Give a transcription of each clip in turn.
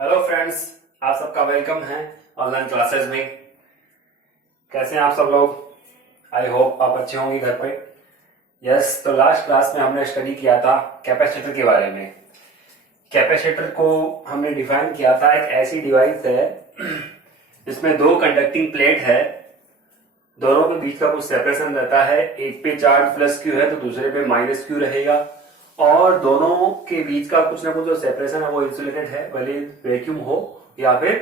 Hello friends, आप सबका welcome है ऑनलाइन क्लासेस में। कैसे हैं आप सब लोग? आई होप आप अच्छे होंगे घर पे। यस, तो लास्ट क्लास में हमने स्टडी किया था कैपेसिटर के बारे में। कैपेसिटर को हमने डिफाइन किया था, एक ऐसी डिवाइस है जिसमें दो कंडक्टिंग प्लेट है, दोनों के बीच का कुछ सेपरेशन रहता है। एक पे चार्ज प्लस क्यू है तो दूसरे पे माइनस क्यू रहेगा, और दोनों के बीच का कुछ ना कुछ जो सेपरेशन है वो इंसुलेटेड है, भले वैक्यूम हो या फिर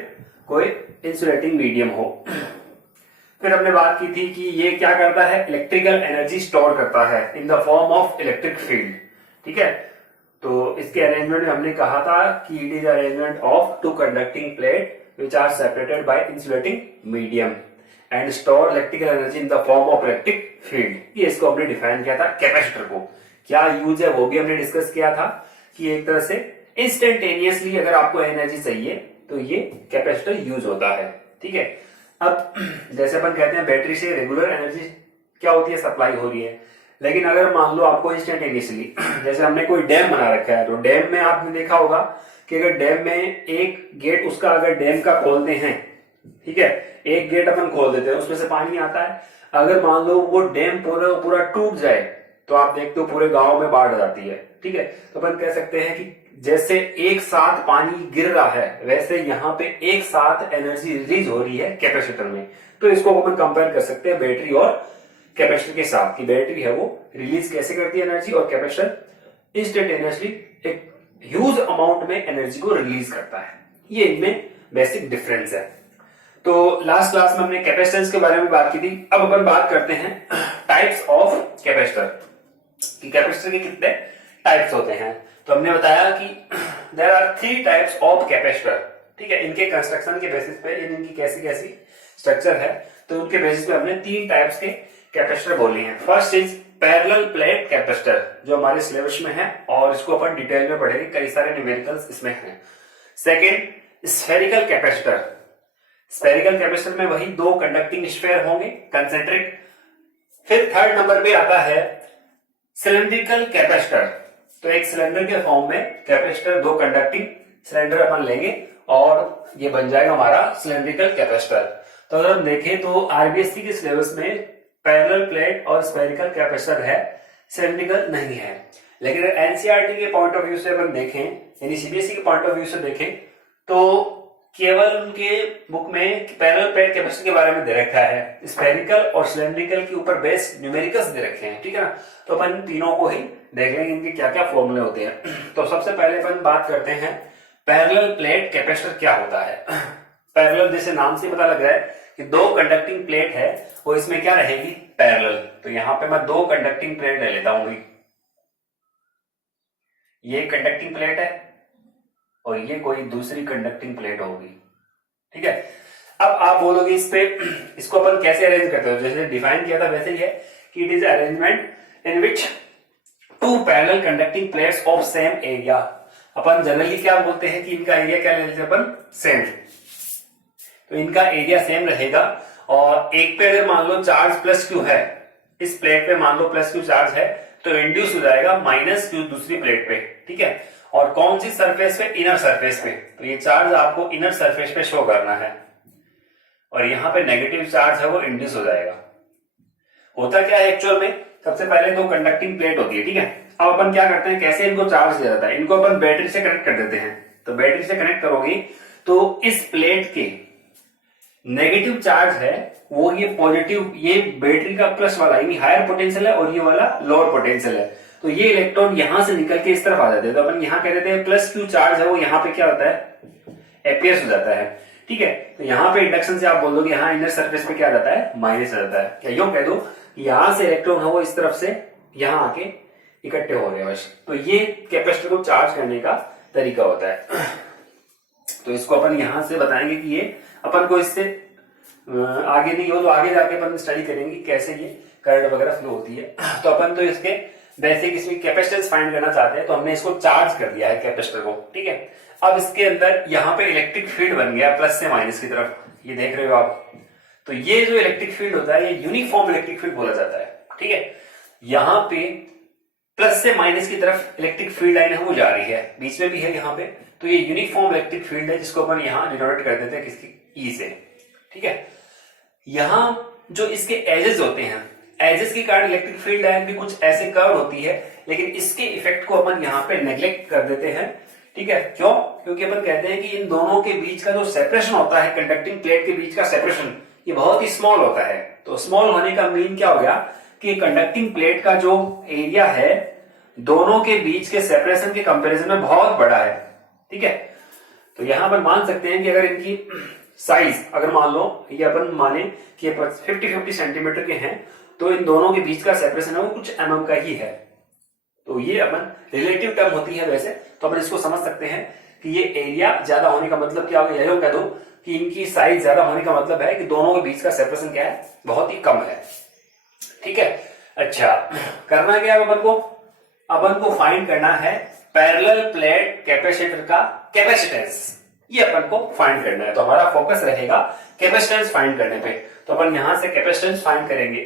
कोई इंसुलेटिंग मीडियम हो। फिर हमने बात की थी कि ये क्या करता है, इलेक्ट्रिकल एनर्जी स्टोर करता है इन the form of electric field. ठीक है, तो इसके अरेंजमेंट में हमने कहा था कि it is arrangement of two conducting plate which are separated by insulating medium and store electrical energy in the form of electric field. ये इसको हमने डिफाइन किया था। कैपेसिटर को क्या यूज है वो भी हमने डिस्कस किया था कि एक तरह से इंस्टेंटेनियसली अगर आपको एनर्जी चाहिए तो ये कैपेसिटर यूज होता है। ठीक है, अब जैसे अपन कहते हैं बैटरी से रेगुलर एनर्जी क्या होती है, सप्लाई हो रही है। लेकिन अगर मान लो आपको इंस्टेंटेनियसली जैसे हमने कोई डैम बना रखा है, तो डैम में आपने देखा होगा कि अगर डैम में एक गेट उसका अगर डैम का खोलते हैं, ठीक है, एक गेट अपन खोल देते हैं, उसमें से पानी आता है। अगर मान लो वो डैम पूरा पूरा टूट जाए तो आप देखते हो पूरे गांव में बाढ़ आ जाती है। ठीक है, तो अपन कह सकते हैं कि जैसे एक साथ पानी गिर रहा है वैसे यहाँ पे एक साथ एनर्जी रिलीज हो रही है कैपेसिटर में। तो इसको अपन कंपेयर कर सकते हैं बैटरी और कैपेसिटर के साथ, कि बैटरी है वो रिलीज कैसे करती है एनर्जी और कैपेसिटर इंस्टेंटेनियसली एक ह्यूज अमाउंट में एनर्जी को रिलीज करता है। ये इनमें बेसिक डिफरेंस है। तो लास्ट क्लास में हमने कैपेसिटेंस के बारे में बात की थी। अब अपन बात करते हैं टाइप्स ऑफ कैपेसिटर, कि कैपेसिटर के कितने टाइप्स होते हैं। तो हमने बताया कि there are 3 types of capacitor. ठीक है, इनके कंस्ट्रक्शन के बेसिस पे, इनकी कैसी कैसी स्ट्रक्चर है, तो उनके बेसिस पे हमने 3 टाइप्स के कैपेसिटर बोले हैं। First is parallel plate capacitor, जो हमारे सिलेबस में है और इसको अपन डिटेल में पढ़ेंगे, कई सारे न्यूमेरिकल्स इसमें हैं। Second spherical capacitor, spherical capacitor में वही 2 कंडक्टिंग स्फेयर होंगे कंसेंट्रिक। फिर थर्ड नंबर पे आता है सिलेंड्रिकल कैपेसिटर, तो एक सिलेंडर के फॉर्म में कैपेसिटर, 2 कंडक्टिंग सिलेंडर अपन लेंगे और ये बन जाएगा हमारा सिलेंड्रिकल कैपेसिटर। तो अगर हम देखें तो आरबीएससी के सिलेबस में पैरेलल प्लेट और स्फेरिकल कैपेसिटर है, सिलेंड्रिकल नहीं है। लेकिन एनसीईआरटी के पॉइंट ऑफ व्यू से अपन देखें, यानी सीबीएसई के पॉइंट ऑफ व्यू से देखें, तो केवल उनके बुक में पैरेलल प्लेट कैपेसिटर के बारे में दे रखा है, स्फेरिकल और सिलेंड्रिकल के ऊपर बेस्ड न्यूमेरिकल्स दे रखे हैं। ठीक है ना, तो अपन तीनों को ही देख लेंगे, इनके क्या क्या फॉर्मूले होते हैं। तो सबसे पहले अपन बात करते हैं पैरेलल प्लेट कैपेसिटर क्या होता है। पैरेलल जैसे नाम से पता लग रहा है कि 2 कंडक्टिंग प्लेट है, वो इसमें क्या रहेगी, पैरेलल। तो यहां पे मैं 2 कंडक्टिंग प्लेट ले लेता हूं, ये कंडक्टिंग प्लेट है और ये कोई दूसरी कंडक्टिंग प्लेट होगी। ठीक है, अब आप बोलोगे इस पे, इसको अपन कैसे अरेंज करते हो, जैसे डिफाइन किया था वैसे ही है कि it is arrangement in which 2 parallel conducting plates of same area. Upon generally क्या बोलते हैं कि इनका एरिया क्या ले लेते हैं अपन, सेम। तो इनका एरिया सेम रहेगा, और एक पे अगर मान लो चार्ज प्लस क्यू है, इस प्लेट पे मान लो प्लस क्यू चार्ज है, तो इंड्यूस हो जाएगा माइनस क्यू दूसरी प्लेट पे। ठीक है, और कौन सी सरफेस पे, इनर सरफेस पे। तो ये चार्ज आपको इनर सरफेस पे शो करना है, और यहाँ पे नेगेटिव चार्ज है वो इंड्यूस हो जाएगा। होता क्या है एक्चुअल में, सबसे पहले 2 कंडक्टिंग प्लेट होती है। ठीक है, अब अपन क्या करते हैं, कैसे इनको चार्ज दिया जाता है, इनको अपन बैटरी से कनेक्ट कर देते हैं। तो बैटरी से कनेक्ट करोगे तो इस प्लेट के नेगेटिव चार्ज है वो ये पॉजिटिव, ये बैटरी का प्लस वाला यानी हायर पोटेंशियल है, और ये वाला लोअर पोटेंशियल है। तो ये इलेक्ट्रॉन यहां से निकल के इस तरफ आ जाते हैं, तो अपन यहां कह देते हैं प्लस क्यू चार्ज है वो यहाँ पे क्या होता है, एपियर्स हो जाता है। ठीक है, तो यहाँ पे इंडक्शन से आप बोल दो कि यहाँ इनर सरफेस पे क्या जाता है, माइनस आ जाता है। क्या यूं कह दो, यहां से इलेक्ट्रॉन है वो इस तरफ से यहां आके इकट्ठे हो रहे हैं बस। तो ये कैपेसिटर को चार्ज करने का तरीका होता है। तो इसको अपन यहां से बताएंगे कि ये अपन को इससे आगे नहीं हो, तो आगे जाके अपन स्टडी करेंगे कैसे ये करंट वगैरह फ्लो होती है। तो अपन तो इसके बेसिक इसमें कैपेसिटेंस फाइंड करना चाहते हैं, तो हमने इसको चार्ज कर दिया है कैपेसिटर को। ठीक है, अब इसके अंदर यहाँ पे इलेक्ट्रिक फील्ड बन गया प्लस से माइनस की तरफ, ये देख रहे हो आप। तो ये जो इलेक्ट्रिक फील्ड होता है ये यूनिफॉर्म इलेक्ट्रिक फील्ड बोला जाता है। ठीक है, यहाँ पे प्लस से माइनस की तरफ इलेक्ट्रिक फील्ड लाइन है वो जा रही है, बीच में भी है यहाँ पे, तो ये यूनिफॉर्म इलेक्ट्रिक फील्ड है जिसको अपन यहाँ डिनोट कर देते हैं किसकी, ई से। ठीक है, यहाँ जो इसके एजेस होते हैं, एजेस के कारण इलेक्ट्रिक फील्ड लाइन भी कुछ ऐसे कर्व होती है, लेकिन इसके इफेक्ट को अपन यहाँ पे नेग्लेक्ट कर देते हैं। ठीक है, क्यों? क्योंकि अपन कहते हैं कि इन दोनों के बीच का जो सेपरेशन होता है, कंडक्टिंग प्लेट के बीच का सेपरेशन, ये बहुत ही स्मॉल होता है। तो स्मॉल होने का मीन क्या हो गया कि कंडक्टिंग प्लेट का जो एरिया है दोनों के बीच के सेपरेशन के कंपैरिजन में बहुत बड़ा है। ठीक है, तो यहां पर मान सकते हैं कि अगर इनकी साइज, अगर मान लो ये अपन माने कि 50-50 सेंटीमीटर के हैं, तो इन दोनों के बीच का सेपरेशन है वो कुछ mm का ही है। तो ये अपन रिलेटिव टर्म होती है वैसे, तो अपन इसको समझ सकते हैं कि ये एरिया ज्यादा होने का मतलब क्या होगा, यही कह दो कि इनकी साइज ज्यादा होने का मतलब है कि दोनों के बीच का सेपरेशन क्या है, बहुत ही कम है। ठीक है, अच्छा करना क्या है अपन को फाइंड करना है पैरेलल प्लेट कैपेसिटर का कैपेसिटेंस, ये अपन को फाइंड करना है। तो हमारा फोकस रहेगा कैपेसिटेंस फाइंड करने पे, तो अपन यहां से कैपेसिटेंस फाइंड करेंगे।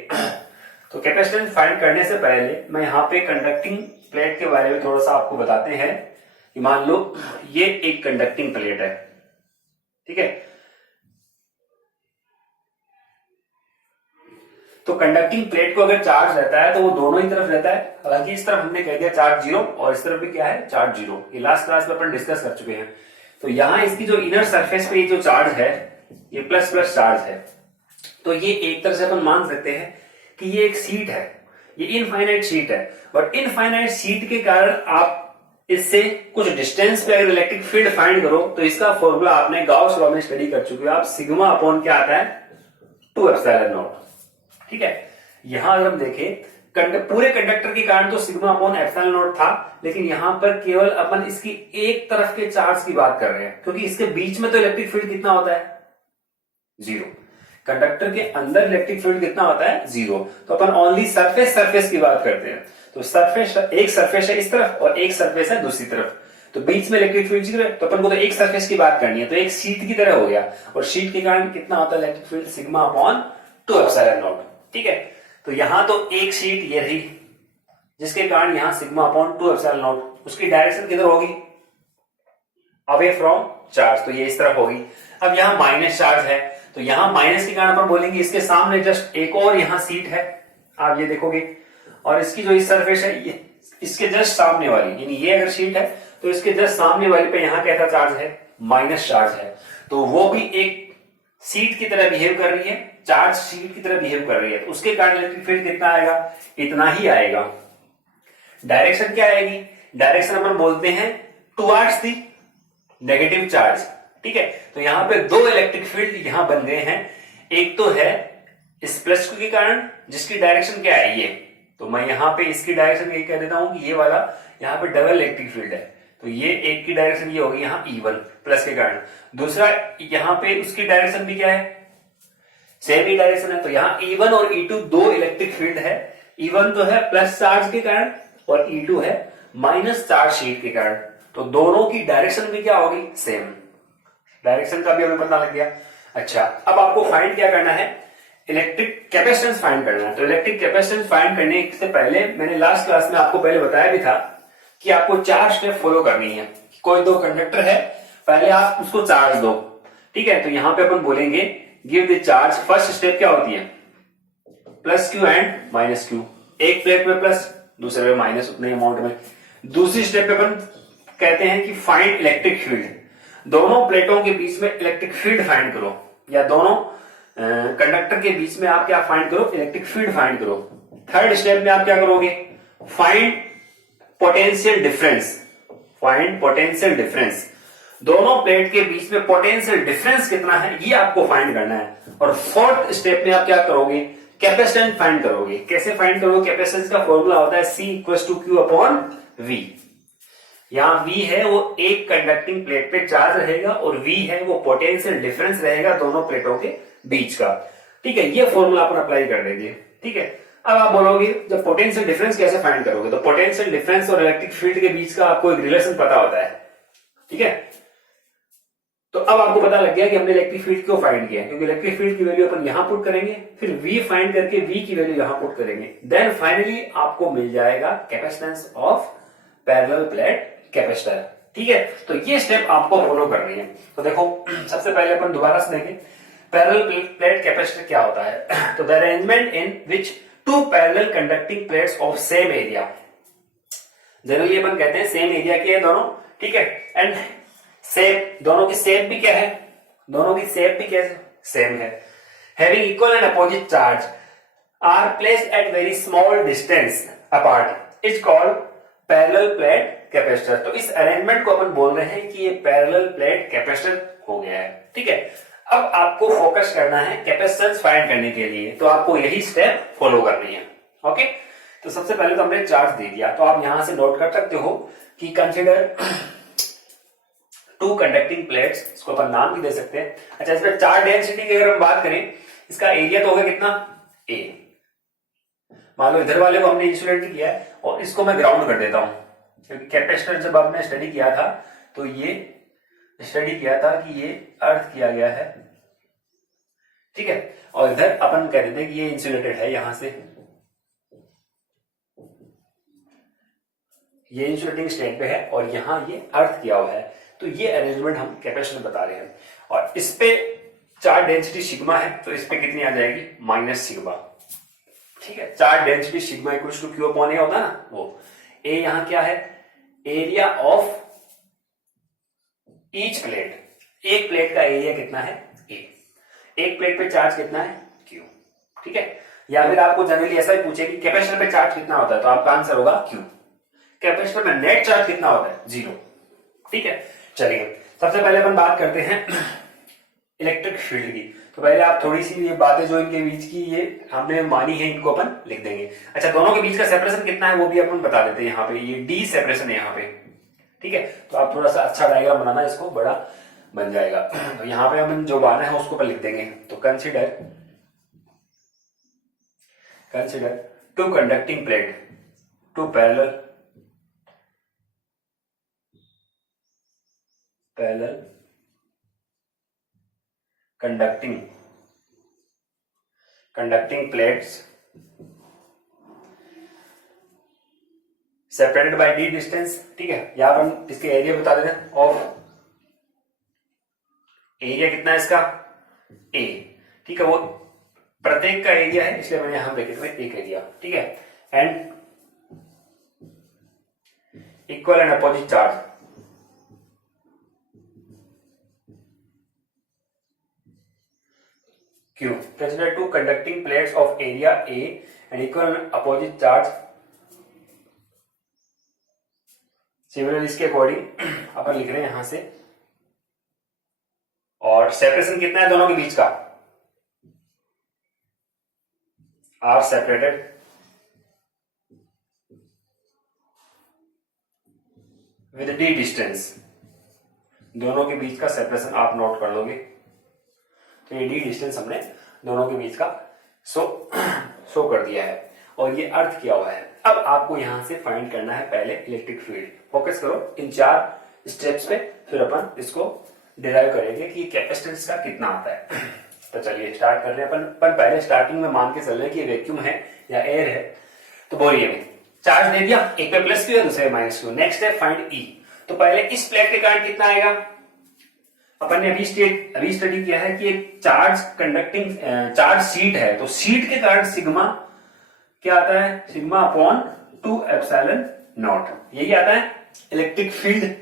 तो कैपेसिटेंस फाइंड करने से पहले मैं यहाँ पे कंडक्टिंग प्लेट के बारे में थोड़ा सा आपको बताते हैं कि मान लो ये एक कंडक्टिंग प्लेट है। ठीक है, तो कंडक्टिंग प्लेट को अगर चार्ज रहता है तो वो दोनों ही तरफ रहता है। हालांकि इस तरफ हमने कह दिया चार्ज 0 और इस तरफ भी क्या है, चार्ज 0। ये लास्ट क्लास में अपन डिस्कस कर चुके हैं। तो यहां इसकी जो इनर सरफेस पे ये जो चार्ज है ये प्लस प्लस चार्ज है। तो ये एक तरह से अपन मान सकते हैं कि ये एक शीट है, ये इनफाइनाइट शीट है, और इनफाइनाइट शीट के कारण आप इससे कुछ डिस्टेंस पे अगर इलेक्ट्रिक फील्ड फाइंड करो तो इसका फॉर्मूला आपने गाउस लॉ में स्टडी कर चुके हो आप, सिग्मा अपॉन क्या आता है, 2 एप्सिलॉन नॉट। ठीक है, यहां अगर हम देखें पूरे कंडक्टर के कारण तो सिग्मा अपॉन एप्सिलॉन नॉट था, लेकिन यहां पर केवल अपन इसकी एक तरफ के चार्ज की बात कर रहे हैं, क्योंकि इसके बीच में तो इलेक्ट्रिक फील्ड कितना होता है, 0। कंडक्टर के अंदर इलेक्ट्रिक फील्ड कितना होता है, 0। तो अपन ओनली सरफेस की बात करते हैं। तो एक सरफेस है इस तरफ और एक सरफेस है दूसरी तरफ, तो बीच में इलेक्ट्रिक फील्ड 0 है, तो अपन को तो एक सरफेस की बात करनी है, तो एक शीट की तरह हो गया, और शीट के कारण कितना होता है electric field, sigma upon 2 epsilon not. ठीक है, तो यहां तो एक शीट ये रही जिसके कारण यहां सिग्मा अपॉन 2 एप्सिलॉन नॉट, उसकी डायरेक्शन किधर होगी, अवे फ्रॉम चार्ज, तो ये इस तरफ होगी। अब यहां माइनस चार्ज है, तो यहां माइनस के कारण अपन बोलेंगे इसके सामने जस्ट एक और यहां सीट है, आप ये देखोगे, और इसकी जो इस सरफेस है ये इसके जस्ट सामने वाली, यानी ये अगर शीट है तो इसके जस्ट सामने वाली पे यहां कैसा चार्ज है, माइनस चार्ज है, तो वो भी एक सीट की तरह बिहेव कर रही है, चार्ज शीट की तरह बिहेव कर रही है, तो उसके कारण इलेक्ट्रिक फील्ड कितना आएगा, इतना ही आएगा। डायरेक्शन क्या आएगी, डायरेक्शन अपन बोलते हैं टुवर्ड्स दी नेगेटिव चार्ज। ठीक है, तो यहां पे दो इलेक्ट्रिक फील्ड यहां बन गए हैं, एक तो है इस प्लस के कारण जिसकी डायरेक्शन क्या है, ये, तो मैं यहां पे इसकी डायरेक्शन ये कह देता हूं कि ये वाला यहां पे डबल इलेक्ट्रिक फील्ड है, तो ये एक की डायरेक्शन ये होगी यहाँ E1 प्लस के कारण, दूसरा यहाँ पे उसकी डायरेक्शन भी क्या है, सेम ही डायरेक्शन है, तो यहाँ E1 और E2 दो इलेक्ट्रिक फील्ड है। E1 तो है प्लस चार्ज के कारण और E2 है माइनस चार्ज शीट के कारण, तो दोनों की डायरेक्शन भी क्या होगी, सेम। डायरेक्शन का भी हमें पता लग गया। अच्छा, अब आपको फाइंड क्या करना है, इलेक्ट्रिक कैपेसिटेंस फाइंड करना है। तो इलेक्ट्रिक कैपेसिटेंस फाइंड करने से पहले मैंने लास्ट क्लास में आपको पहले बताया भी था कि आपको 4 स्टेप फॉलो करनी है। कोई दो कंडक्टर है, पहले आप उसको चार्ज दो। ठीक है, तो यहां पे अपन बोलेंगे give the charge. First step क्या होती है, plus Q and minus Q, एक प्लेट में प्लस दूसरे में माइनस, उतने अमाउंट में। दूसरी स्टेप पे अपन कहते हैं कि फाइंड इलेक्ट्रिक फील्ड, दोनों प्लेटों के बीच में इलेक्ट्रिक फील्ड फाइंड करो, या दोनों कंडक्टर के बीच में आप क्या फाइंड करो, इलेक्ट्रिक फील्ड फाइंड करो। थर्ड स्टेप में आप क्या करोगे, find potential difference, find potential difference, दोनों प्लेट के बीच में पोटेंशियल डिफरेंस कितना है ये आपको फाइंड करना है। और फोर्थ स्टेप में आप क्या करोगे, कैपेसिटेंस फाइंड करोगे। कैसे फाइंड करोगे, कैपेसिटेंस का फॉर्मूला होता है C = Q अपॉन V। यहां V है वो एक कंडक्टिंग प्लेट पे चार्ज रहेगा और V है वो पोटेंशियल डिफरेंस रहेगा दोनों प्लेटों के बीच का। ठीक है, ये फॉर्मूला अपन अप्लाई कर देंगे। ठीक है, अब आप बोलोगे जब पोटेंशियल डिफरेंस कैसे फाइंड करोगे, तो पोटेंशियल डिफरेंस और इलेक्ट्रिक फील्ड के बीच का आपको एक रिलेशन पता होता है। ठीक है, तो अब आपको पता लग गया कि हमने इलेक्ट्रिक फील्ड क्यों फाइंड किया, क्योंकि इलेक्ट्रिक फील्ड की वैल्यू अपन यहां पुट करेंगे, फिर V फाइंड करके V की वैल्यू यहां पुट करेंगे, देन फाइनली आपको मिल जाएगा capacitance of parallel plate capacitor. ठीक है, तो ये स्टेप आपको फॉलो करनी है। तो देखो सबसे पहले अपन दोबारा से देखें पैरेलल प्लेट कैपेसिटर क्या होता है। तो the arrangement in which two parallel conducting plates of same area, generally अपन कहते हैं सेम एरिया के है दोनों, ठीक है, एंड शेप, दोनों की शेप भी क्या है, दोनों की शेप भी क्या सेम है, having equal and opposite charge are placed at very small distance apart is called parallel plate capacitor. तो इस अरेंजमेंट को अपन बोल रहे हैं कि ये पैरेलल प्लेट कैपेसिटर हो गया है। ठीक है, अब आपको फोकस करना है कैपेसिटेंस फाइंड करने के लिए, तो आपको यही स्टेप फॉलो करनी है। ओके, तो सबसे पहले तो हमने चार्ज दे दिया, तो आप यहां से नोट कर सकते हो कि कंसिडर टू कंडक्टिंग प्लेट्स, इसको अपन नाम भी दे सकते हैं। अच्छा, इसमें चार्ज डेंसिटी की अगर हम बात करें, इसका एरिया तो होगा कितना A। मान लो इधर वाले को हमने इंसुलेट किया है और इसको मैं ग्राउंड कर देता हूं, क्योंकि कैपेसिटर जब आपने स्टडी किया था तो ये स्टडी किया था कि ये अर्थ किया गया है, ठीक है, और इधर अपन कह देते हैं कि ये इंसुलेटेड है, यहां से ये इंसुलेटिंग स्टेट पे है और यहां ये अर्थ किया हुआ है। तो ये अरेंजमेंट हम कैपेसिटर बता रहे हैं, और इस पे चार्ज डेंसिटी सिग्मा है, तो इस पे कितनी आ जाएगी माइनस सिग्मा। ठीक है, charge density sigma equals to Q upon A होता है ना, वो ए यहां क्या है, एरिया ऑफ ईच प्लेट, एक प्लेट का एरिया कितना है ए, एक प्लेट पे चार्ज कितना है क्यू। ठीक है, या फिर आपको जनरली ऐसा ही पूछे कि कैपेसिटर पे चार्ज कितना होता है, तो आपका आंसर होगा क्यू। कैपेसिटर में नेट चार्ज कितना होता है, 0। ठीक है, चलिए सबसे पहले अपन बात करते हैं इलेक्ट्रिक फील्ड की। तो पहले आप थोड़ी सी ये बातें जो इनके बीच की ये हमने मानी है, इनको अपन लिख देंगे। अच्छा, दोनों के बीच का सेपरेशन कितना है वो भी अपन बता देते हैं। यहाँ पे ये डी सेपरेशन है यहाँ पे, ठीक है, तो आप थोड़ा सा अच्छा डायग्राम बनाना, इसको बड़ा बन जाएगा। तो यहाँ पे हम जो बाना है उसको अपन लिख देंगे। तो consider two conducting plate, two parallel conducting plates separated by d distance। ठीक है, यहां पर इसके एरिया बता देते हैं, ऑफ एरिया कितना है इसका a। ठीक है, वो प्रत्येक का एरिया है, इसलिए मैंने यहां ब्रैकेट में एक एरिया। ठीक है, and equal and opposite charge Q। Consider two conducting plates of area A and equal and opposite charge। Similar इसके अकॉर्डिंग अपन लिख रहे हैं यहां से, और सेपरेशन कितना है दोनों के बीच का, are separated with d distance. दोनों के बीच का सेपरेशन आप नोट कर लोगे। तो ये डी डिस्टेंस हमने दोनों के बीच का शो कर दिया है, और ये अर्थ किया हुआ है। अब आपको यहां से फाइंड करना है पहले इलेक्ट्रिक फील्ड। फोकस करो इन 4 स्टेप्स पे, फिर अपन इसको डिराइव करेंगे कि कैपेसिटेंस का कितना आता है। तो चलिए स्टार्ट कर रहे हैं अपन पहले स्टार्टिंग में मान के चल रहे हैं कि वैक्यूम है या एयर है। तो बोलिए, चार्ज दे दिया, एक पे प्लस क्यू है, दूसरे माइनस क्यू। नेक्स्ट है फाइंड ई। तो पहले इस प्लेट के कारण कितना आएगा, अपन ने अभी स्टडी किया है कि एक चार्ज कंडक्टिंग चार्ज सीट है, तो सीट के कारण सिग्मा क्या आता है, सिग्मा अपॉन 2 एप्सिलॉन नॉट, यही आता है इलेक्ट्रिक फील्ड।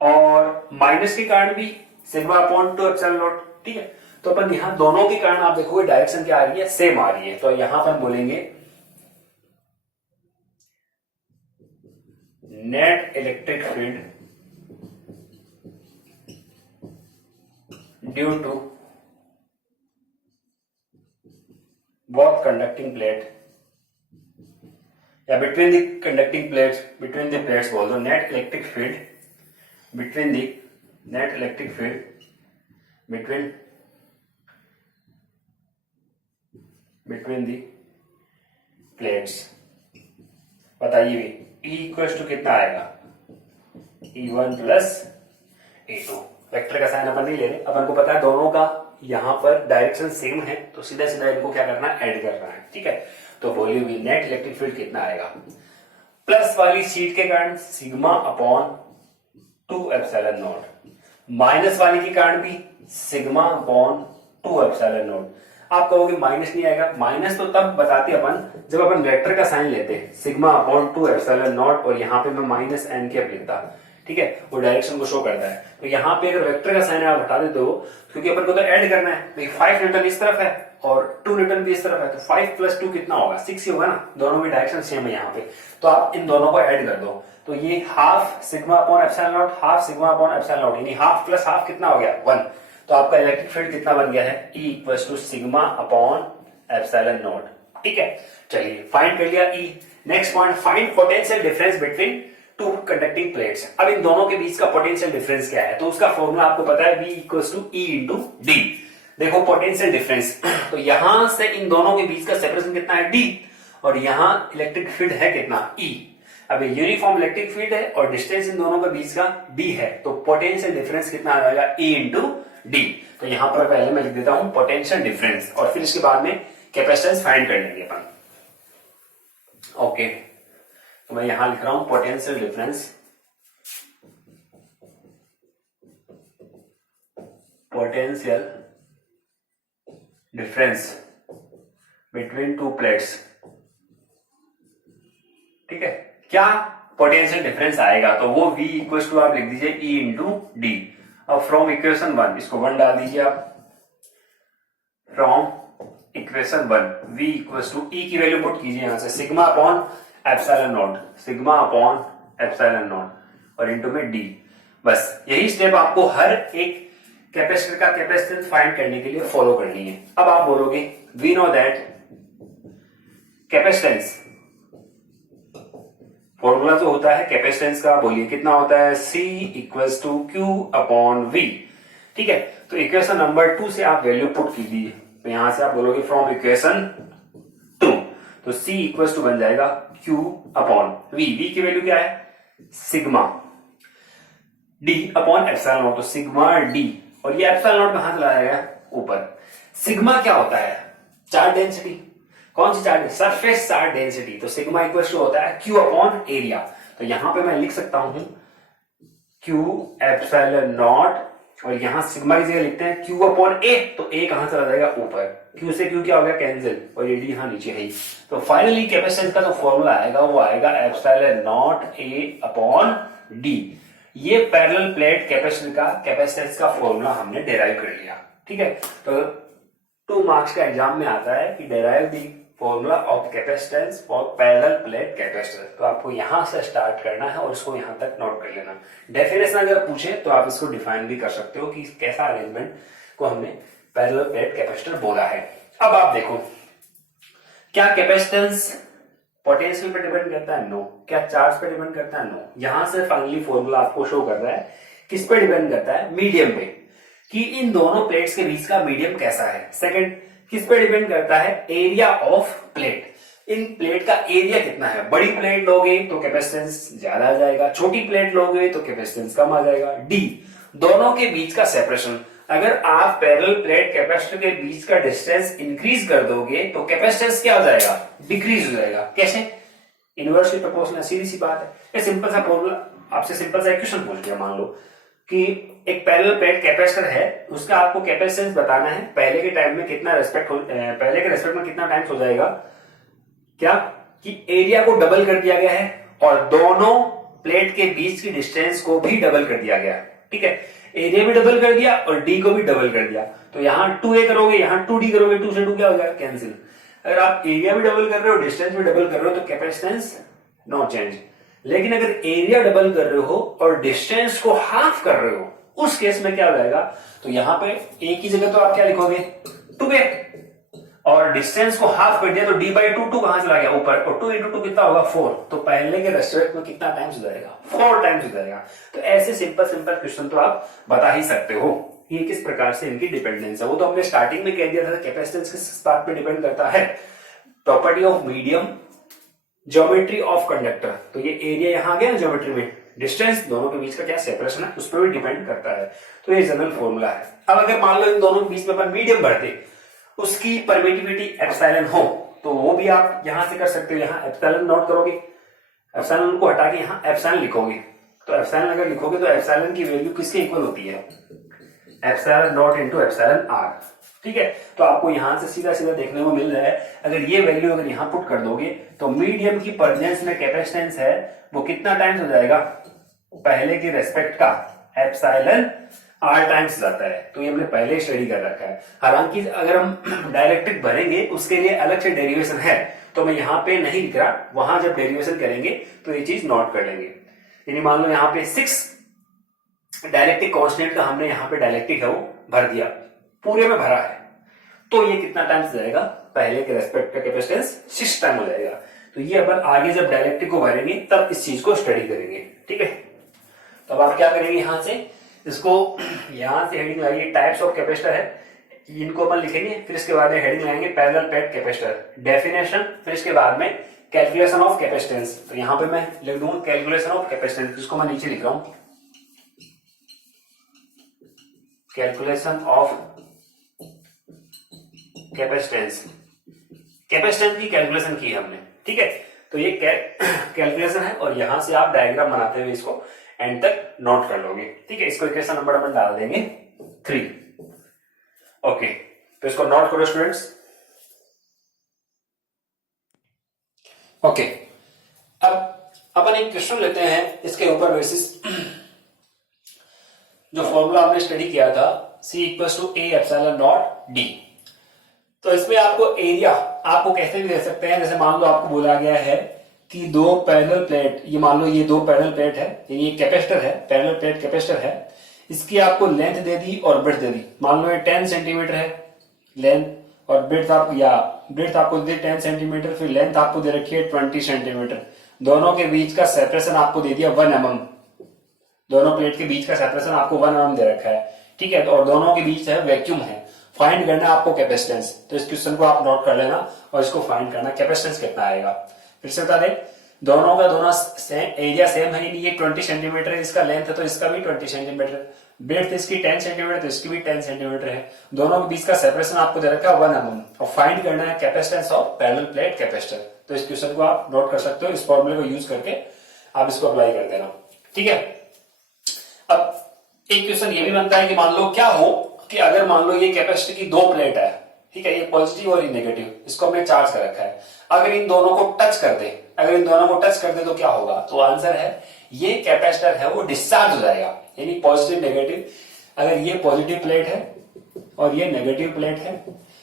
और माइनस के कारण भी सिग्मा अपॉन 2 एप्सिलॉन नॉट। ठीक है, तो अपन यहां दोनों के कारण आप देखोगे डायरेक्शन क्या आ रही है, सेम आ रही है। तो यहां पर बोलेंगे net electric field due to both conducting plate, या between the conducting plates, between the plates बोल दो, net electric field between the net electric field between the plates। बताइए E इक्वल्स टू कितना आएगा, E1 प्लस E2। वेक्टर का sign अपन नहीं ले रहे, अपन को पता है दोनों का यहाँ पर डायरेक्शन सेम है, तो सीधा सीधा इनको क्या करना है, ऐड करना है। ठीक है, तो volume V net electric field कितना आएगा, प्लस वाली शीट के कारण sigma upon 2 epsilon not, minus वाली के कारण भी सिग्मा अपॉन 2 एप्सिलॉन नॉट। आप कहोगे माइनस नहीं आएगा, माइनस तो तब बताते अपन जब अपन वेक्टर का साइन लेते हैं, सिग्मा अपॉन 2 एप्सिलॉन नॉट, और यहाँ पे मैं माइनस एन कैप लिखता। ठीक है, वो डायरेक्शन को शो करता है। तो यहाँ पे अगर वेक्टर का साइन आप हटा देते हो, क्योंकि अपन को तो ऐड करना है, तो 5 न्यूटन इस तरफ है और 2 न्यूटन भी इस तरफ है, तो 5 + 2 कितना होगा, 6 ही होगा ना, दोनों में डायरेक्शन सेम है यहाँ पे। तो आप इन दोनों को ऐड कर दो, तो ये half sigma upon epsilon not, half sigma upon epsilon not, यानी हाफ प्लस हाफ कितना हो गया, 1। तो आपका इलेक्ट्रिक फील्ड कितना बन गया है, E = sigma upon epsilon not. ठीक है, चलिए फाइंड कर लिया E। Next point, find potential difference between two conducting plates. अब इन दोनों के बीच का पोटेंशियल डिफरेंस क्या है, तो उसका फॉर्मूला आपको पता है, V = E × D। देखो पोटेंशियल डिफरेंस, तो यहां से इन दोनों के बीच का सेपरेशन कितना है, D, और यहां इलेक्ट्रिक फील्ड है कितना, E। अब यूनिफॉर्म इलेक्ट्रिक फील्ड है और डिस्टेंस इन दोनों के बीच का D है, तो पोटेंशियल डिफरेंस कितना आ जाएगा, E × D। तो यहां पर पहले मैं लिख देता हूं पोटेंशियल डिफरेंस, और फिर इसके बाद में कैपेसिटेंस फाइंड कर लेंगे अपन। ओके, तो मैं यहां लिख रहा हूं potential difference, potential difference between two plates. ठीक है, क्या पोटेंशियल डिफरेंस आएगा, तो वो V = आप लिख दीजिए E × D। अब फ्रॉम इक्वेशन 1, इसको 1 डाल दीजिए आप, फ्रॉम इक्वेशन 1 V = E की वैल्यू पुट कीजिए यहां से, sigma upon epsilon not, sigma upon epsilon not, और इनटू में D। बस यही स्टेप आपको हर एक कैपेसिटर का कैपेसिटेंस फाइंड करने के लिए फॉलो करनी है। अब आप बोलोगे we know that capacitance, formula तो होता है कैपेसिटेंस का, बोलिए कितना होता है, C = Q/V। ठीक है, तो इक्वेशन नंबर 2 से आप वैल्यू पुट कीजिए, तो यहां से आप बोलोगे फ्रॉम इक्वेशन 2, तो C = बन जाएगा Q/V। V की वैल्यू क्या है, sigma, D upon epsilon not, तो सिग्मा D, और ये एप्सिलॉन नॉट कहां चला जाएगा, ऊपर। सिग्मा क्या होता है, चार्ज डेंसिटी। कौन सी चार्ज, सरफेस चार्ज डेंसिटी। तो सिग्मा इक्वल होता है Q अपॉन एरिया, तो यहां पे मैं लिख सकता हूं Q एप्सिलॉन नॉट, और यहां सिग्मा की जगह लिखते हैं Q अपॉन A, तो A कहां चला जाएगा, ऊपर। Q से Q क्या हो गया, कैंसिल, और ये D यहां नीचे है। तो फाइनली कैपेसिटेंस का जो फॉर्मूला आएगा वो आएगा epsilon not A upon D। ये पैरेलल प्लेट कैपेसिटर का कैपेसिटेंस का फॉर्मूला हमने डेराइव कर लिया। ठीक है, तो 2 मार्क्स का एग्जाम में आता है कि derive the formula of capacitance for parallel plate capacitor. तो आपको यहां से स्टार्ट करना है और इसको यहां तक नोट कर लेना। डेफिनेशन अगर पूछे तो आप इसको डिफाइन भी कर सकते हो कि कैसा अरेंजमेंट को हमने पैरेलल प्लेट कैपेसिटर बोला है। अब आप देखो, क्या कैपेसिटेंस पोटेंशियल पे डिपेंड करता है, नो। क्या चार्ज पे डिपेंड करता है, नो। यहां से फाइनली फॉर्मूला आपको शो कर रहा है किस पे डिपेंड करता है, मीडियम पे, कि इन दोनों प्लेट्स के बीच का मीडियम कैसा है। सेकंड, किस पे डिपेंड करता है, area of plate, in plate का एरिया कितना है। बड़ी प्लेट लोगे तो कैपेसिटेंस ज्यादा आ जाएगा, छोटी प्लेट लोगे तो कैपेसिटेंस कम आ जाएगा। डी, दोनों के बीच का सेपरेशन। अगर आप पैरेलल प्लेट कैपेसिटर के बीच का डिस्टेंस इंक्रीज कर दोगे तो कैपेसिटेंस क्या हो जाएगा, डिक्रीज हो जाएगा। कैसे, इनवर्सली प्रोपोर्शनल, सीधी सी बात है। ये सिंपल सा फॉर्मूला, आपसे सिंपल सा क्वेश्चन पूछ लिया, मान लो कि एक पैरेलल प्लेट कैपेसिटर है, उसका आपको कैपेसिटेंस बताना है, पहले के टाइम में कितना पहले के रेस्पेक्ट में कितना टाइम्स हो जाएगा, क्या कि एरिया को डबल कर दिया गया है और दोनों प्लेट के बीच की डिस्टेंस को भी डबल कर दिया गया। ठीक है, एरिया भी डबल कर दिया और डी को भी डबल कर दिया। तो यहां 2a करोगे, यहां 2d करोगे, 2 से 2 क्या हो जाएगा, कैंसिल। अगर आप एरिया भी डबल कर रहे हो, डिस्टेंस भी डबल कर रहे हो तो कैपेसिटेंस नो चेंज। लेकिन अगर एरिया डबल कर रहे हो और डिस्टेंस को हाफ कर रहे हो, उस केस में क्या हो जाएगा, तो यहां पे ए की जगह तो आप क्या लिखोगे, 2a, और डिस्टेंस को हाफ कर दिया तो d/2, 2 कहां चला गया, ऊपर, और 2 × 2 कितना होगा, 4। तो पहले के रेस्पेक्ट में कितना टाइम्स हो जाएगा, 4 टाइम्स हो जाएगा। तो ऐसे सिंपल सिंपल क्वेश्चन तो आप बता ही सकते हो ये किस प्रकार से इनकी डिपेंडेंस है। वो तो हमने स्टार्टिंग में कह दिया था, कैपेसिटेंस किस बात पे डिपेंड करता है, property of medium, geometry of conductor. तो ये एरिया यहां आ गया ज्योमेट्री में, डिस्टेंस, दोनों के बीच का क्या सेपरेशन है उस पर भी डिपेंड करता है। तो ये जनरल फॉर्मूला है। अब अगर मान लो इन दोनों के बीच में अपन मीडियम भरते, उसकी परमिटिविटी एप्सिलॉन हो, तो वो भी आप यहां से कर सकते हो। यहाँ एप्सिलॉन नोट करोगे, एप्सिलॉन को हटा के यहाँ एप्सिलॉन लिखोगे, तो एप्सिलॉन अगर लिखोगे तो एप्सिलॉन की वैल्यू किसके इक्वल होती है, epsilon naught into epsilon R. ठीक है, तो आपको यहां से सीधा सीधा देखने को मिल रहा है, अगर ये वैल्यू अगर यहां पुट कर दोगे तो मीडियम की प्रेजेंस में कैपेसिटेंस है वो कितना टाइम्स हो जाएगा, पहले के रेस्पेक्ट का एप्सिलॉन आर टाइम्स जाता है। तो ये हमने पहले स्टडी कर रखा है। हालांकि अगर हम डायरेक्ट्रिक भरेंगे उसके लिए अलग से डेरिवेशन है, तो मैं यहाँ पे नहीं लिख रहा, वहां जब डेरिवेशन करेंगे तो ये चीज नोट कर लेंगे। यानी मान लो यहाँ पे 6 डायरेक्ट्रिक कांस्टेंट का हमने यहाँ पे डायरेक्ट्रिक है वो भर दिया, पूरे में भरा है, तो ये कितना टाइम्स जाएगा, पहले के रेस्पेक्ट का कैपेसिटेंस 6 टाइम हो जाएगा। तो ये अपन आगे जब डायरेक्ट्रिक को भरेंगे तब इस चीज को स्टडी करेंगे। ठीक है, तो अब आप क्या करेंगे, यहां से इसको, यहां से हेडिंग लगाइए टाइप्स ऑफ कैपेसिटर है, इनको अपन लिखेंगे, फिर इसके बाद में हेडिंग लगाएंगे पैरेलल प्लेट कैपेसिटर डेफिनेशन, फिर इसके बाद में कैलकुलेशन ऑफ कैपेसिटेंस। तो यहां पे मैं लिख दूंगा कैलकुलेशन ऑफ कैपेसिटेंस, जिसको मैं नीचे लिख रहा हूं कैलकुलेशन ऑफ कैपेसिटेंस। कैपेसिटेंस की कैलकुलेशन की है हमने। ठीक है, तो ये कैलकुलेशन है और यहां से आप डायग्राम बनाते हुए इसको एंड तक नोट कर लोगे। ठीक है, इसको इक्वेशन नंबर अपन डाल देंगे 3। ओके, तो इसको नोट करो स्टूडेंट्स। ओके, अब अपन एक क्वेश्चन लेते हैं, इसके ऊपर बेसिस जो फॉर्मूला आपने स्टडी किया था C equal to A epsilon naught D। तो इसमें आपको एरिया आपको कैसे भी दे सकते हैं, जैसे मान लो आपको बोला गया है कि 2 पैरेलल प्लेट, ये मान लो ये 2 पैरेलल प्लेट है, ये कैपेसिटर है, पैरेलल प्लेट कैपेसिटर है, इसकी आपको लेंथ दे दी और ब्रेड्थ दे दी। मान लो ये 10 सेंटीमीटर है लेंथ, और ब्रेड्थ आपको, या ब्रेड्थ आपको दे 10 सेंटीमीटर, फिर लेंथ आपको दे रखी है 20 सेंटीमीटर। दोनों के बीच का सेपरेशन आपको दे दिया 1 mm, दोनों प्लेट के बीच का सेपरेशन आपको 1 mm दे रखा है। ठीक है, तो और दोनों के बीच है वैक्यूम है, फाइंड करना है आपको कैपेसिटेंस। तो इस क्वेश्चन को आप नोट कर लेना और इसको फाइंड करना कैपेसिटेंस कितना आएगा। फिर से बता दें, दोनों का दोनों एरिया सेम है, ये 20 सेंटीमीटर इसका लेंथ है तो इसका भी 20 सेंटीमीटर, ब्रेड्थ इसकी 10 सेंटीमीटर तो इसकी भी 10 सेंटीमीटर है, दोनों के बीच का सेपरेशन आपको दे रखा है 1 mm, और फाइंड करना है capacitance of parallel plate capacitor. तो इस क्वेश्चन को आप नोट कर सकते हो, इस फॉर्मूले को यूज करके आप इसको अप्लाई कर देना। ठीक है, अब एक क्वेश्चन ये भी बनता है कि मान लो क्या हो कि अगर मान लो ये कैपेसिटर की 2 प्लेट है, ठीक है, ये पॉजिटिव और ये नेगेटिव, इसको हमने चार्ज कर रखा है, अगर इन दोनों को टच कर दे, अगर इन दोनों को टच कर दे तो क्या होगा, तो आंसर है ये कैपेसिटर है वो डिस्चार्ज हो जाएगा। यानी पॉजिटिव नेगेटिव, अगर ये पॉजिटिव प्लेट है और ये नेगेटिव प्लेट है,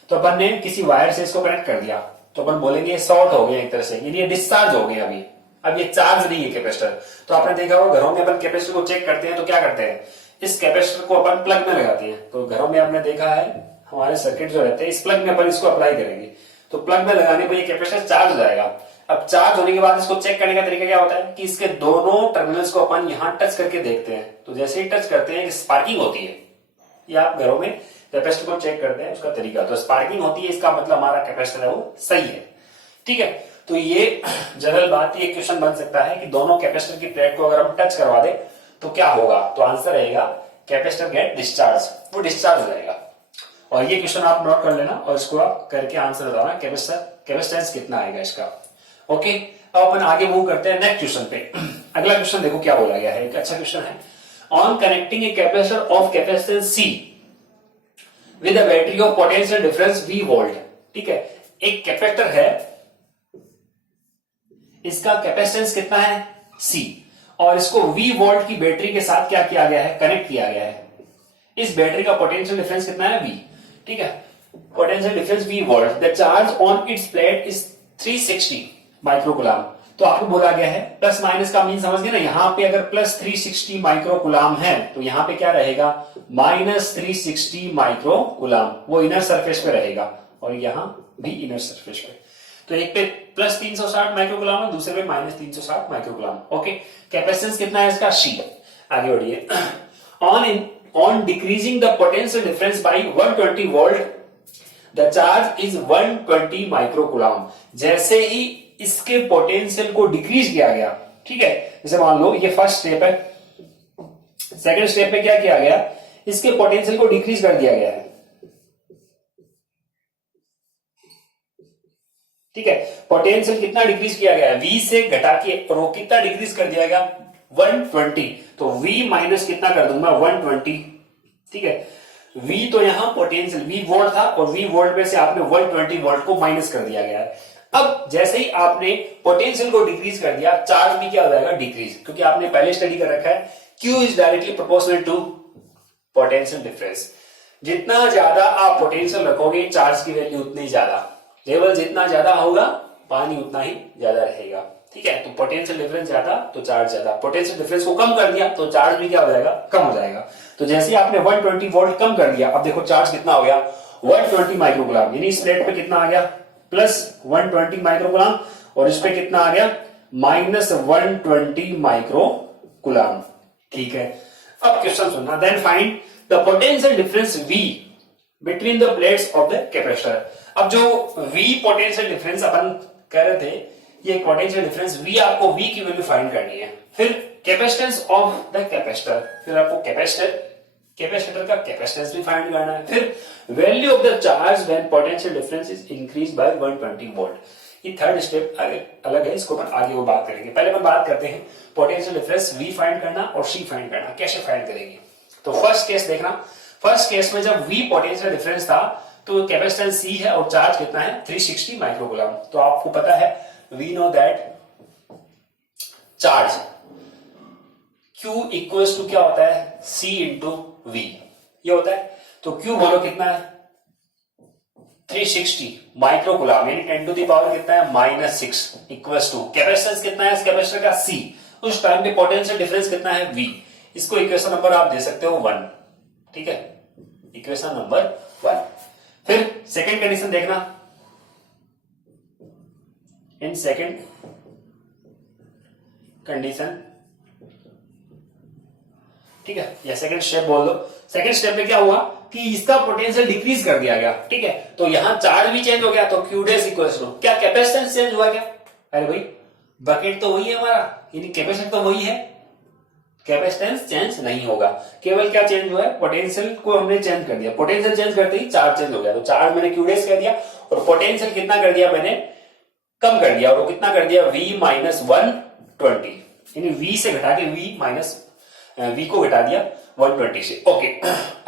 तो अपन ने किसी वायर से इसको कनेक्ट कर दिया, तो अपन बोलेंगे ये शॉर्ट हो गया एक तरह से, यानी ये डिस्चार्ज हो गया अभी, अब ये चार्ज नहीं है कैपेसिटर। तो आपने देखा होगा घरों में अपन कैपेसिटर को चेक करते हैं तो क्या करते हैं, इस कैपेसिटर को अपन प्लग में लगाते हैं। तो घरों में आपने देखा है हमारे सर्किट जो रहते हैं, इस प्लग में अपन इसको अप्लाई करेंगे, तो प्लग में लगाने पर ये कैपेसिटर चार्ज हो जाएगा। अब चार्ज होने के बाद इसको चेक करने का तरीका क्या होता है कि इसके दोनों टर्मिनल्स को अपन यहां टच करके देखते हैं, तो जैसे ही टच करते हैं स्पार्किंग होती है। ये आप घरों में कैपेसिटर को चेक करते हैं उसका तरीका, तो स्पार्किंग होती है, इसका मतलब हमारा कैपेसिटर है वो सही है। ठीक है, तो ये जनरल बात, ये क्वेश्चन बन सकता है कि दोनों कैपेसिटर की प्लेट को अगर हम टच करवा दे तो क्या होगा, तो आंसर रहेगा कैपेसिटर गेट डिस्चार्ज, वो डिस्चार्ज हो जाएगा। और ये क्वेश्चन आप नोट कर लेना और इसको आप करके आंसर बताना कैपेसिटेंस कितना आएगा इसका। ओके, अब अपन आगे मूव करते हैं नेक्स्ट क्वेश्चन पे। अगला क्वेश्चन देखो क्या बोला गया है, एक अच्छा क्वेश्चन है। On connecting a capacitor of capacitance C with a battery of potential difference V volt. ठीक है, एक कैपेसिटर है, इसका कैपेसिटेंस कितना है C, और इसको V वोल्ट की बैटरी के साथ क्या किया गया है, कनेक्ट किया गया है। इस बैटरी का पोटेंशियल डिफरेंस कितना है V। ठीक है, potential difference V volt, the charge on it's plate is 360 microcoulomb. तो आपको बोला गया है, प्लस माइनस का मीन समझ गए ना, यहां पे अगर प्लस 360 माइक्रोकुलाम है तो यहां पे क्या रहेगा, माइनस 360 माइक्रोकुलाम, वो इनर सरफेस पे रहेगा, और यहां भी इनर सरफेस पे। तो एक पे प्लस 360 माइक्रोकुलाम है, दूसरे पे माइनस 360 माइक्रोकुलाम। ओके, कैपेसिटेंस कितना है इसका C। आगे बढ़िए, on decreasing the potential difference by 120 volt the charge is 120 microcoulomb. जैसे ही इसके पोटेंशियल को डिक्रीज किया गया, ठीक है, जैसे मान लो ये फर्स्ट स्टेप है, सेकंड स्टेप में क्या किया गया, इसके पोटेंशियल को डिक्रीज कर दिया गया है। ठीक है, पोटेंशियल कितना डिक्रीज किया गया है, V से घटा के, और वो कितना डिक्रीज कर दिया गया 120, तो V माइनस कितना कर दूंगा 120। ठीक है, V तो यहां पोटेंशियल V वोल्ट था और V वोल्ट में से आपने 120 वोल्ट को माइनस कर दिया गया है। अब जैसे ही आपने पोटेंशियल को डिक्रीज कर दिया, चार्ज भी क्या हो जाएगा डिक्रीज, क्योंकि आपने पहले स्टडी कर रखा है Q is directly proportional to potential difference. जितना ज्यादा आप पोटेंशियल रखोगे चार्ज की वैल्यू उतनी ज्यादा, लेवल जितना ज्यादा होगा पानी उतना ही ज्यादा रहेगा। ठीक है, तो पोटेंशियल डिफरेंस ज्यादा तो चार्ज ज्यादा, पोटेंशियल डिफरेंस को कम कर दिया तो चार्ज भी क्या हो जाएगा कम हो जाएगा। तो जैसे आपने 120 वोल्ट कम कर दिया, अब देखो चार्ज कितना हो गया 120 माइक्रोकुलाम, यानी इस प्लेट पे कितना आ गया प्लस 120 माइक्रोकुलाम, और इस पे कितना आ गया माइनस 120 माइक्रोकुलाम। ठीक है, अब क्वेश्चन सुनना, then find the potential difference V between the plates of the capacitor. अब जो V पोटेंशियल डिफरेंस अपन कह रहे थे, ये पोटेंशियल डिफरेंस V, आपको V की वैल्यू फाइंड करनी है। फिर कैपेसिटेंस ऑफ द कैपेसिटर, फिर आपको कैपेसिटर का कैपेसिटेंस भी फाइंड करना है। फिर value of the charge when potential difference is increase by 120 volt. ये थर्ड स्टेप अलग है, इसको अपन आगे वो बात करेंगे। पहले अपन बात करते हैं पोटेंशियल डिफरेंस V फाइंड करना और C फाइंड करना, कैसे फाइंड करेंगे। तो फर्स्ट केस देखना, फर्स्ट केस में जब V पोटेंशियल डिफरेंस था तो कैपेसिटेंस C है और चार्ज कितना है 360 माइक्रोकुलाम। तो आपको पता है we know that charge Q equals to क्या होता है C इंटू V, ये होता है। तो Q बोलो कितना है 360 माइक्रोकुलाम, यानी 10 टू द पावर कितना है -6 इक्वल्स टू कैपेसिटेंस कितना है इस कैपेसिटर का C, उस टाइम पे पोटेंशियल डिफरेंस कितना है V। इसको इक्वेशन नंबर आप दे सकते हो 1। ठीक है, इक्वेशन नंबर 1। फिर सेकेंड कंडीशन देखना, इन सेकेंड कंडीशन, ठीक है, या सेकेंड स्टेप बोल दो। सेकेंड स्टेप में क्या हुआ कि इसका पोटेंशियल डिक्रीज कर दिया गया। ठीक है, तो यहां चार्ज भी चेंज हो गया, तो क्यू डैश इक्वल्स टू क्या कैपेसिटेंस चेंज हुआ क्या, अरे भाई बकेट तो वही है हमारा, यानी कैपेसिटर तो वही है, कैपेसिटेंस चेंज नहीं होगा, केवल क्या चेंज हुआ है पोटेंशियल को हमने चेंज कर दिया। पोटेंशियल चेंज करते ही चार्ज चेंज हो गया, तो चार्ज मैंने क्यू डैश कह दिया और पोटेंशियल कितना कर दिया मैंने कम कर दिया, और वो कितना कर दिया V माइनस 120, यानी V से घटा के V को घटा दिया 120 से। ओके,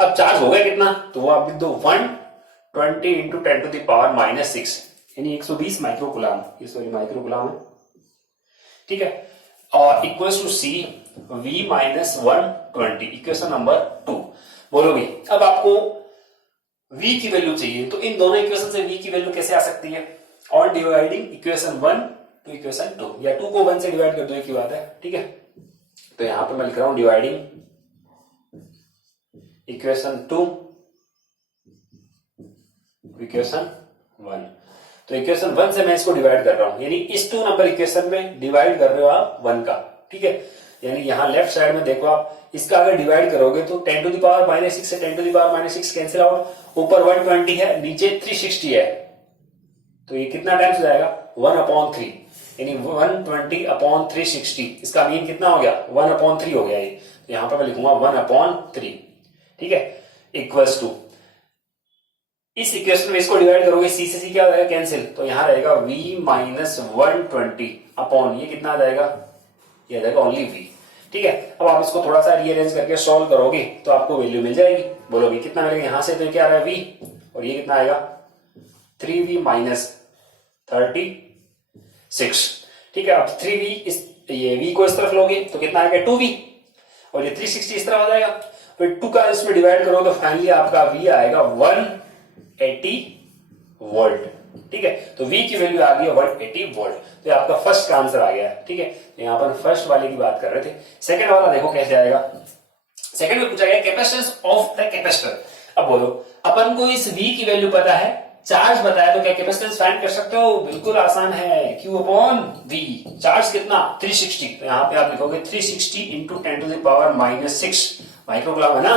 अब चार्ज हो गया कितना, तो वो आप लिख दो 120 इंटू 10 टू द पावर -6, यानी 120 माइक्रोकुलाम, ये सॉरी माइक्रोकुलाम है। ठीक है, और equals to C V minus 120, equation number 2। बोलो भाई अब आपको V की वैल्यू चाहिए, तो इन दोनों इक्वेशन से V की वैल्यू कैसे आ सकती है, on dividing equation 1 to equation 2, या 2 को 1 से डिवाइड कर दो, एक ही बात है। ठीक है, तो यहां पे मैं लिख रहा हूं डिवाइडिंग इक्वेशन 2 इक्वेशन 1, तो इक्वेशन 1 से मैं इसको डिवाइड कर रहा हूं, यानी इस 2 नंबर इक्वेशन में डिवाइड कर रहे हो आप 1 का। ठीक है, यानी यहां लेफ्ट साइड में देखो आप, इसका अगर डिवाइड करोगे तो 10 टू द पावर -6 से 10 to the power -6 cancel out, ऊपर 120 है नीचे 360 है, तो ये कितना टाइम्स हो जाएगा 1/3, यानी 120/360, इसका मीन कितना हो गया 1/3 हो गया ये, तो यहां पर मैं लिखूंगा 1/3। ठीक है, इक्वल्स टू इस इक्वेशन में इसको डिवाइड करोगे C से C क्या हो जाएगा कैंसिल, तो यहां रहेगा V माइनस 120 अपॉन ये कितना आ जाएगा, ये आ जाएगा ओनली V। ठीक है, अब आप इसको थोड़ा सा रीअरेंज करके सॉल्व करोगे तो आपको वैल्यू मिल जाएगी। बोलो V कितना मिलेगा, यहां से तो क्या आ रहा है V, और ये कितना आएगा 3V माइनस 36। ठीक है, अब 3V ये V को इस तरफ लोगे तो कितना आएगा 2V, और ये 360 इस तरफ आ जाएगा, फिर 2 का इसमें डिवाइड करो तो फाइनली आपका V आएगा 180 वोल्ट। ठीक है, तो V की वैल्यू आ गई 180 वोल्ट, तो ये आपका फर्स्ट का आंसर आ गया है। ठीक है, यहां पर फर्स्ट वाले की बात कर रहे थे। सेकंड वाला देखो कैसे आएगा, सेकंड में पूछा गया कैपेसिटेंस ऑफ द कैपेसिटर। अब बोलो अपन को इस V की वैल्यू पता है, चार्ज बताया, तो क्या कैपेसिटेंस फाइंड कर सकते हो, बिल्कुल आसान है, Q अपॉन V। चार्ज कितना 360, तो यहां पे आप लिखोगे 360 into 10 to the power -6 microcoulomb है ना।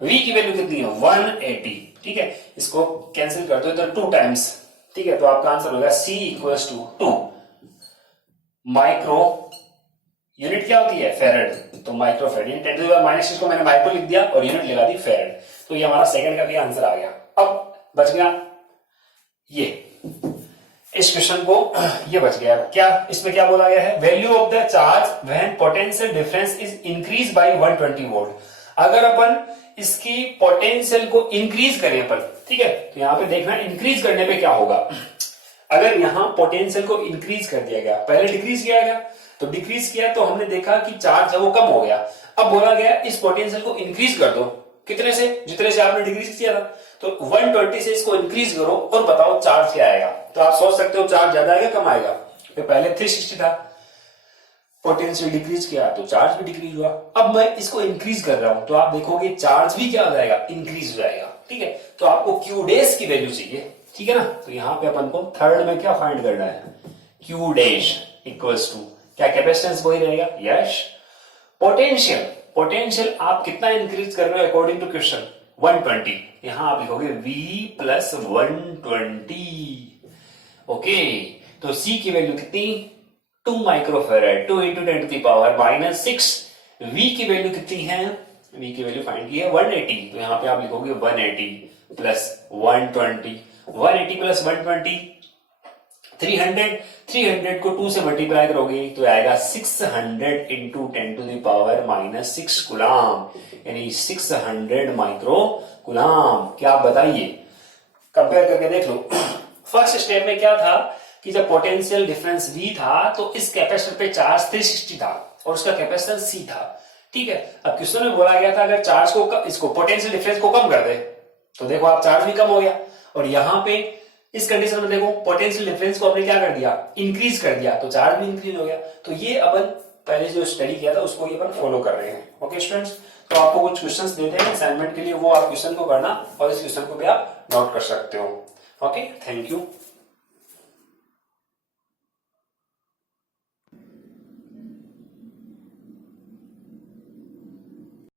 V की वैल्यू कितनी है 180। ठीक है, इसको कैंसिल कर दो इधर 2 टाइम्स। ठीक है, तो आपका आंसर होगा C equals to 2 micro unit क्या होती है? फेरेड, तो micro farad. 10 to the power -6 को मैंने माइक्रो लिख दिया और यूनिट लगा दी फेरेड, तो ये हमारा सेकंड का भी आंसर आ गया। अब बच गया ये, इस क्वेश्चन को ये बच गया। क्या इसमें क्या बोला गया है? Value of the charge when potential difference is increase by 120 volt. अगर अपन इसकी पोटेंशियल को इंक्रीज करें अपन, ठीक है, तो यहां पे देखना इंक्रीज करने पे क्या होगा। अगर यहां पोटेंशियल को इंक्रीज कर दिया गया, पहले डिक्रीज किया गया, तो डिक्रीज किया तो हमने देखा कि चार्ज है वो कम हो गया। अब बोला गया इस पोटेंशियल को इंक्रीज कर दो, कितने से? जितने से आपने डिक्रीज किया था, तो 120 से इसको इंक्रीज करो और बताओ चार्ज क्या आएगा। तो आप सोच सकते हो चार्ज ज्यादा आएगा कम आएगा? तो पहले 360 था, पोटेंशियल डिक्रीज किया तो चार्ज भी डिक्रीज हुआ। अब मैं इसको इंक्रीज कर रहा हूं तो आप देखोगे चार्ज भी क्या हो जाएगा? इंक्रीज हो जाएगा, ठीक है। तो आपको क्यू डैश की वैल्यू चाहिए, ठीक है ना। तो यहां पे अपन को थर्ड में क्या फाइंड करना है? क्यू डैश इक्वल्स टू क्या? कैपेसिटेंस वही रहेगा, यस। पोटेंशियल, पोटेंशियल आप कितना इंक्रीज कर रहे हो अकॉर्डिंग टू क्वेश्चन? 120। यहां आप लिखोगे V प्लस 120। ओके, तो C की वैल्यू कितनी? 2 microfarad, 2 into 10 to the power -6। V की वैल्यू कितनी है? V की वैल्यू फाइंड की है 180, तो यहां पे आप लिखोगे 180 प्लस 120। 180 प्लस 120 300। 300 को 2 से मल्टीप्लाई करोगे तो आएगा 600 into 10 to the power -6 coulomb, यानी 600 माइक्रो कुलाम। क्या आप बताइए, कंपेयर करके देख लो। फर्स्ट स्टेप में क्या था कि जब पोटेंशियल डिफरेंस V था तो इस कैपेसिटर पे चार्ज 360 था और उसका कैपेसिटेंस C था, ठीक है। अब क्वेश्चन में बोला गया था अगर चार्ज को इसको पोटेंशियल डिफरेंस को कम कर दे तो देखो आप चार्ज भी कम हो गया, और यहां पे इस कंडीशन में देखो पोटेंशियल डिफरेंस को हमने क्या कर दिया? इंक्रीज कर दिया, तो चार्ज भी इंक्रीज हो गया। तो ये अपन पहले जो स्टडी किया था उसको ये अपन फॉलो कर रहे हैं। ओके स्टूडेंट्स, तो आपको कुछ क्वेश्चंस देते हैं असाइनमेंट के लिए, वो आप क्वेश्चन को करना और इस क्वेश्चन को भी आप नोट कर सकते हो। Okay, thank you.